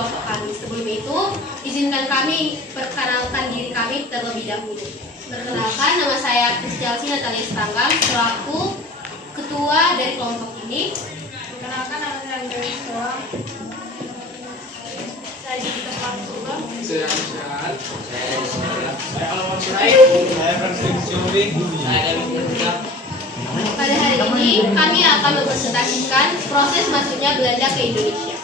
kelompok kami. Sebelum itu, izinkan kami perkenalkan diri kami terlebih dahulu. Perkenalkan, nama saya Chelsea Natalia Stanggang, selaku ketua dari kelompok ini. Perkenalkan, nama saya Andrew Soang. Saya di tempat juga. Saya Amsyad. Saya Alwan Suraib. Saya Francis Jovi. Saya David Murtala. Pada hari ini, kami akan mempresentasikan proses masuknya Belanda ke Indonesia.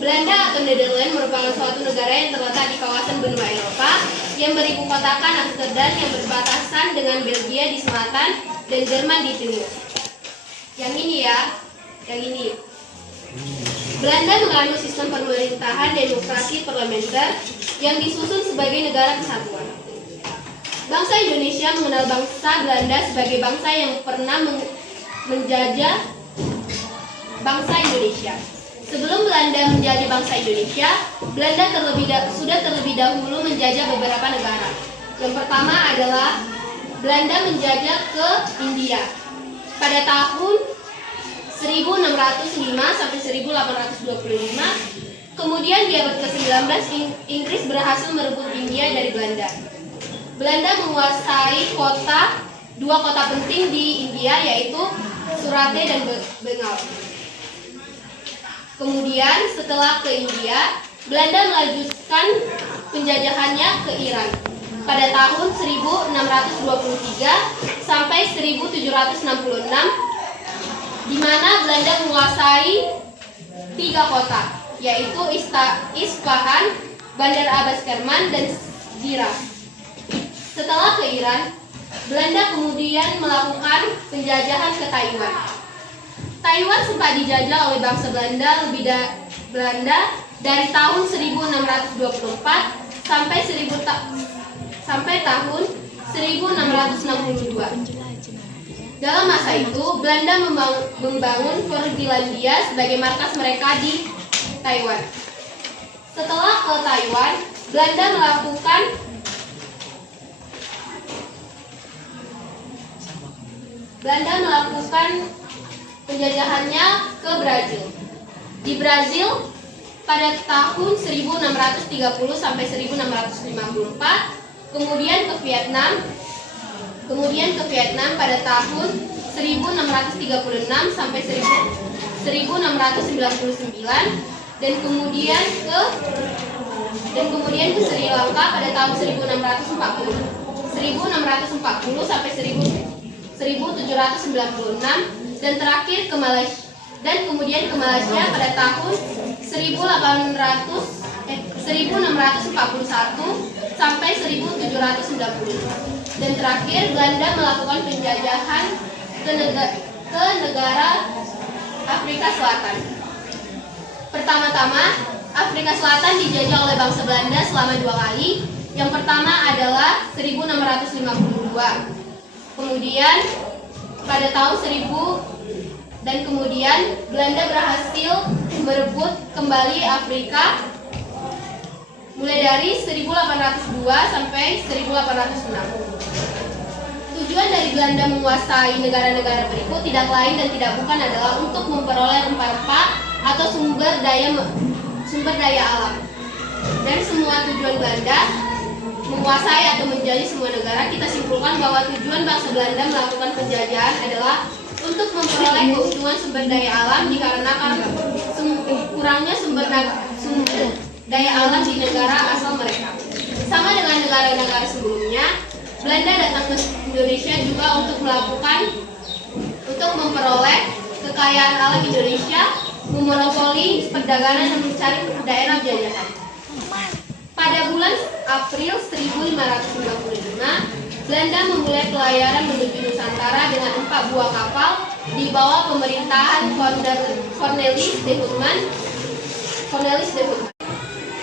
Belanda atau Nederland merupakan suatu negara yang terletak di kawasan benua Eropa yang beribukotakan Amsterdam yang berbatasan dengan Belgia di selatan dan Jerman di timur. Yang ini ya, yang ini. Belanda menganut sistem pemerintahan demokrasi parlementer yang disusun sebagai negara kesatuan. Bangsa Indonesia mengenal bangsa Belanda sebagai bangsa yang pernah menjajah bangsa Indonesia. Sebelum Belanda menjajah bangsa Indonesia, Belanda sudah terlebih dahulu menjajah beberapa negara. Yang pertama adalah Belanda menjajah ke India pada tahun 1605 sampai 1825. Kemudian di abad ke-19 Inggris berhasil merebut India dari Belanda. Belanda menguasai dua kota penting di India, yaitu Surate dan Bengal. Kemudian setelah ke India, Belanda melanjutkan penjajahannya ke Iran pada tahun 1623 sampai 1766, di mana Belanda menguasai 3 kota, yaitu Isfahan, Bandar Abbas Kerman, dan Shiraz. Setelah ke Iran, Belanda kemudian melakukan penjajahan ke Taiwan. Taiwan sempat dijajah oleh bangsa Belanda dari tahun 1624 sampai tahun 1662. Dalam masa itu, Belanda membangun Portlandia sebagai markas mereka di Taiwan. Setelah ke Taiwan, Belanda melakukan penjajahannya ke Brazil. Di Brazil pada tahun 1630 sampai 1654, kemudian ke Vietnam pada tahun 1636 sampai 1699, dan kemudian ke Sri Lanka pada tahun 1640 sampai 1796, dan terakhir ke Malaysia, dan kemudian ke Malaysia pada tahun 1641 sampai 1790. Dan terakhir Belanda melakukan penjajahan ke negara Afrika Selatan. Pertama-tama, Afrika Selatan dijajah oleh bangsa Belanda selama 2 kali. Yang pertama adalah 1652. Kemudian pada tahun 1000, dan kemudian Belanda berhasil merebut kembali Afrika mulai dari 1802 sampai 1806. Tujuan dari Belanda menguasai negara-negara berikut tidak lain dan tidak bukan adalah untuk memperoleh rempah-rempah atau sumber daya alam. Dari semua tujuan Belanda menguasai atau menjajah semua negara, kita simpulkan bahwa tujuan bangsa Belanda melakukan penjajahan adalah untuk memperoleh keuntungan sumber daya alam dikarenakan kurangnya sumber daya alam di negara asal mereka. Sama dengan negara-negara sebelumnya, Belanda datang ke Indonesia juga untuk memperoleh kekayaan alam Indonesia, memonopoli perdagangan dan mencari daerah jajahan. Pada bulan April 1555, Belanda memulai pelayaran menuju Nusantara dengan 4 buah kapal di bawah pemerintahan Cornelis de Houtman.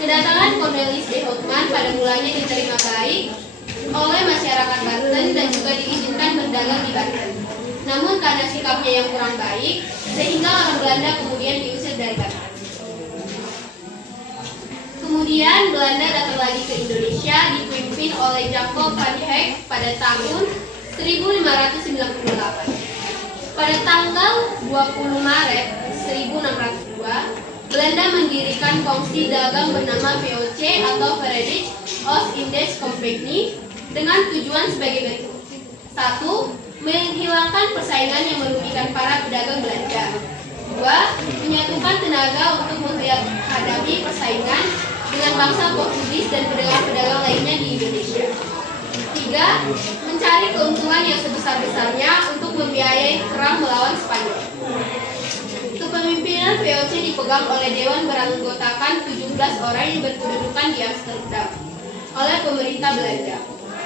Kedatangan Cornelis de Houtman pada mulanya diterima baik oleh masyarakat Banten dan juga diizinkan berdagang di Banten. Namun karena sikapnya yang kurang baik, sehingga orang Belanda kemudian diusir dari Banten. Kemudian Belanda datang lagi ke Indonesia dipimpin oleh Jacob van Heck pada tahun 1598. Pada tanggal 20 Maret 1602, Belanda Belanda mendirikan kongsi dagang bernama VOC atau Verenigde Oost-Indisch Compagnie dengan tujuan sebagai berikut. 1. Menghilangkan persaingan yang merugikan para pedagang Belanda. 2. Menyatukan tenaga untuk menghadapi persaingan dengan bangsa Portugis dan pedagang-pedagang lainnya di Indonesia. 3. Mencari keuntungan yang sebesar-besarnya untuk membiayai perang melawan Spanyol. Kepemimpinan VOC dipegang oleh dewan beranggotakan 17 orang yang berkedudukan di Amsterdam oleh pemerintah Belanda.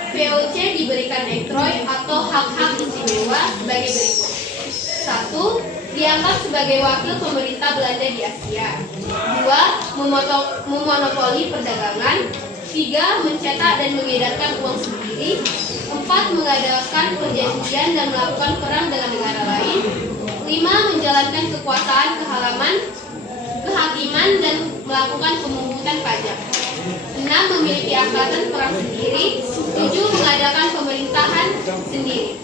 VOC diberikan oktrooi atau hak-hak istimewa sebagai berikut. 1. Diangkat sebagai wakil pemerintah Belanda di Asia. 2. Memonopoli perdagangan. 3. Mencetak dan mengedarkan uang sendiri. 4. Mengadakan perjanjian dan melakukan perang dengan negara lain. 5. Menjalankan kekuasaan kehakiman dan melakukan pemungutan pajak. 6. Memiliki angkatan perang sendiri. 7. Mengadakan pemerintahan sendiri.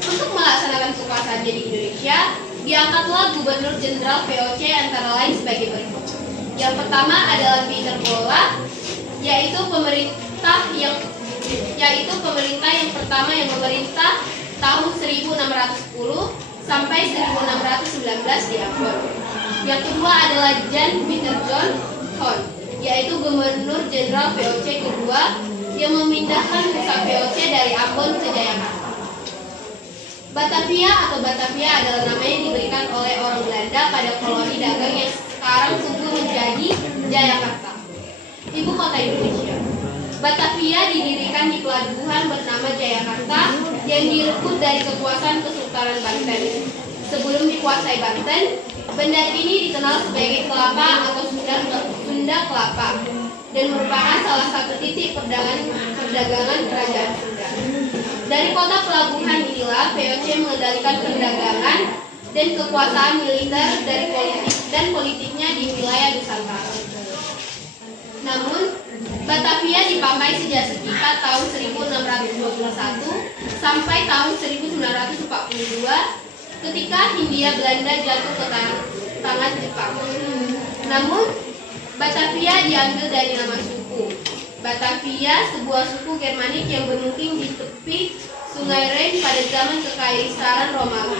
Untuk melaksanakan kekuasaannya di Indonesia, diangkatlah Gubernur Jenderal VOC antara lain sebagai berikut. Yang pertama adalah Pieter Bolla, yaitu pemerintah yang pertama yang memerintah tahun 1610 sampai 1619 di Ambon. Yang kedua adalah Jan Pieter John Hon, yaitu Gubernur Jenderal VOC kedua yang memindahkan pusat VOC dari Ambon ke Jayakarta. Batavia adalah nama yang diberikan oleh orang Belanda pada koloni dagang yang sekarang tumbuh menjadi Jayakarta, ibu kota Indonesia. Batavia didirikan di pelabuhan bernama Jayakarta yang direbut dari kekuasaan Kesultanan Banten. Sebelum dikuasai Banten, benda ini dikenal sebagai Kelapa atau Sunda Kelapa dan merupakan salah satu titik perdagangan kerajaan Sunda. Dari kota pelabuhan inilah VOC mengendalikan perdagangan dan kekuasaan militer dan politiknya di wilayah Nusantara. Namun, Batavia dipakai sejak sekitar tahun 1621 sampai tahun 1942 ketika Hindia Belanda jatuh ke tangan Jepang. Namun, Batavia diambil dari nama suku. Batavia, sebuah suku Germanik yang bermukim di tepi Sungai Rhine pada zaman Kekaisaran Romawi.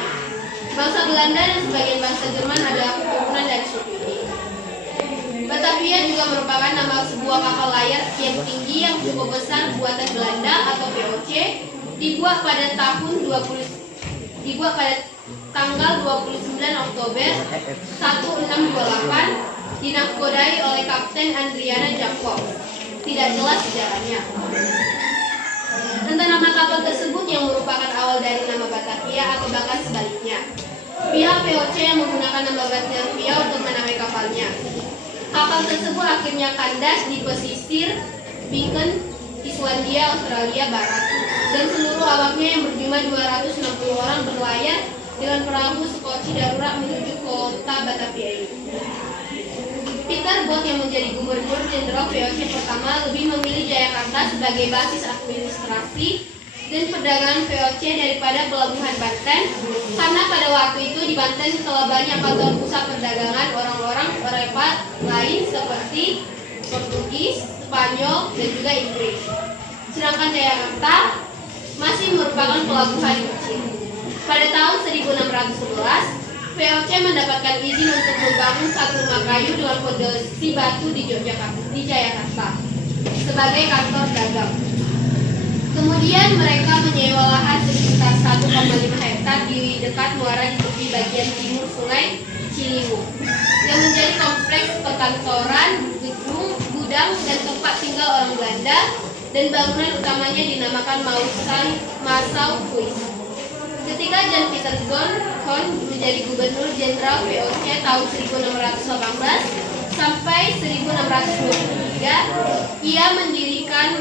Bangsa Belanda dan sebagian bangsa Jerman adalah keturunan dari suku ini. Batavia juga merupakan nama sebuah kapal layar yang tinggi yang cukup besar buatan Belanda atau VOC, dibuat pada tanggal 29 Oktober 1628, dinahkodai oleh Kapten Adriana Jacob. Tidak jelas sejarahnya. Entah nama kapal tersebut yang merupakan awal dari nama Batavia atau bahkan sebaliknya. Pihak VOC yang menggunakan nama Batavia untuk menamai kapalnya. Kapal tersebut akhirnya kandas di pesisir Binken, Islandia, Australia Barat, dan seluruh awaknya yang berjumlah 260 orang berlayar dengan perahu skoci darurat menuju kota Batavia ini. Pieter Both yang menjadi Gubernur Jenderal VOC pertama lebih memilih Jayakarta sebagai basis administrasi dan perdagangan VOC daripada pelabuhan Banten, karena pada waktu itu di Banten telah banyak kantor pusat perdagangan orang-orang Eropa lain seperti Portugis, Spanyol, dan juga Inggris. Sedangkan Jayakarta masih merupakan pelabuhan kecil. Pada tahun 1611, VOC mendapatkan izin untuk membangun satu rumah kayu dengan fondasi batu di Jayakarta sebagai kantor dagang. Kemudian mereka menyewa lahan sekitar 1,5 hektar di dekat muara di tepi bagian timur Sungai Ciliwung yang menjadi kompleks perkantoran, gedung, gudang, dan tempat tinggal orang Belanda, dan bangunan utamanya dinamakan Massau Huis. Ketika Jan Pieter John Hon menjadi Gubernur Jenderal VOC tahun 1618 sampai 1623, ia mendirikan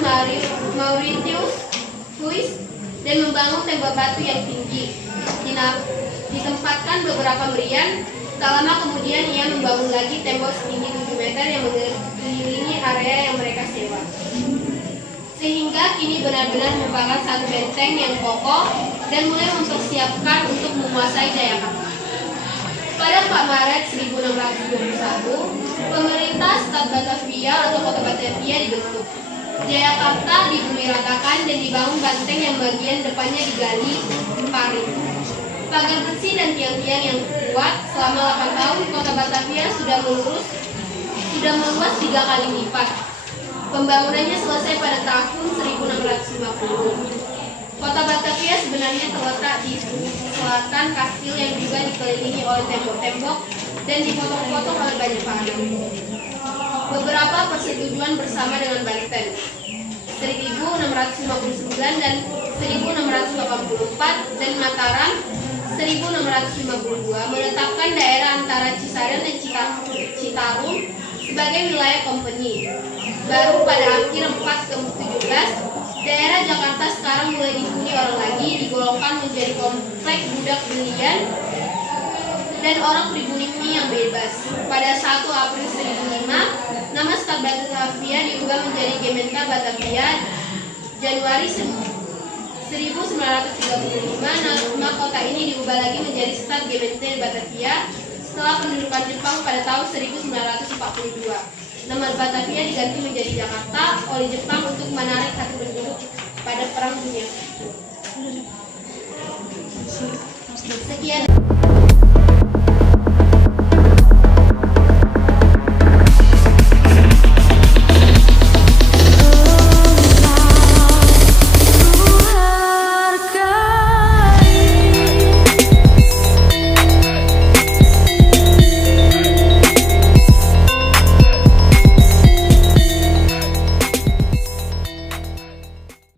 Mauritius Huis dan membangun tembok batu yang tinggi. Ditempatkan beberapa meriam. Tak lama kemudian ia membangun lagi tembok setinggi 7 meter yang mengelilingi area yang mereka sewa, sehingga kini benar-benar merupakan satu benteng yang kokoh dan mulai mempersiapkan untuk menguasai Jayakarta. Pada 4 Maret 1621, pemerintah Stad Batavia atau Kota Batavia dibentuk. Jayakarta dibumi ratakan dan dibangun banteng yang bagian depannya digali parit. Pagar besi dan tiang-tiang yang kuat. Selama 8 tahun, Kota Batavia sudah meluas 3 kali lipat. Pembangunannya selesai pada tahun 1650. Kota Batavia sebenarnya terletak di selatan kastil yang juga dikelilingi oleh tembok-tembok dan dipotong-potong oleh banyak panah. Beberapa persetujuan bersama dengan Banten 1659 dan 1684 dan Mataram 1652 menetapkan daerah antara Cisarua dan Citarum sebagai wilayah kompeni. Baru pada akhir 4 ke-17, daerah Jakarta sekarang mulai dihuni orang lagi, digolongkan menjadi kompleks budak belian dan orang pribumi yang bebas. Pada 1 April 1005, nama Stad Batavia diubah menjadi Gemeente Batavia. Januari 1935, nama kota ini diubah lagi menjadi Stad Gemeente Batavia setelah pendudukan Jepang pada tahun 1942. Nama Batavia diganti menjadi Jakarta oleh Jepang untuk menarik hati penduduk pada Perang Dunia. Sekian.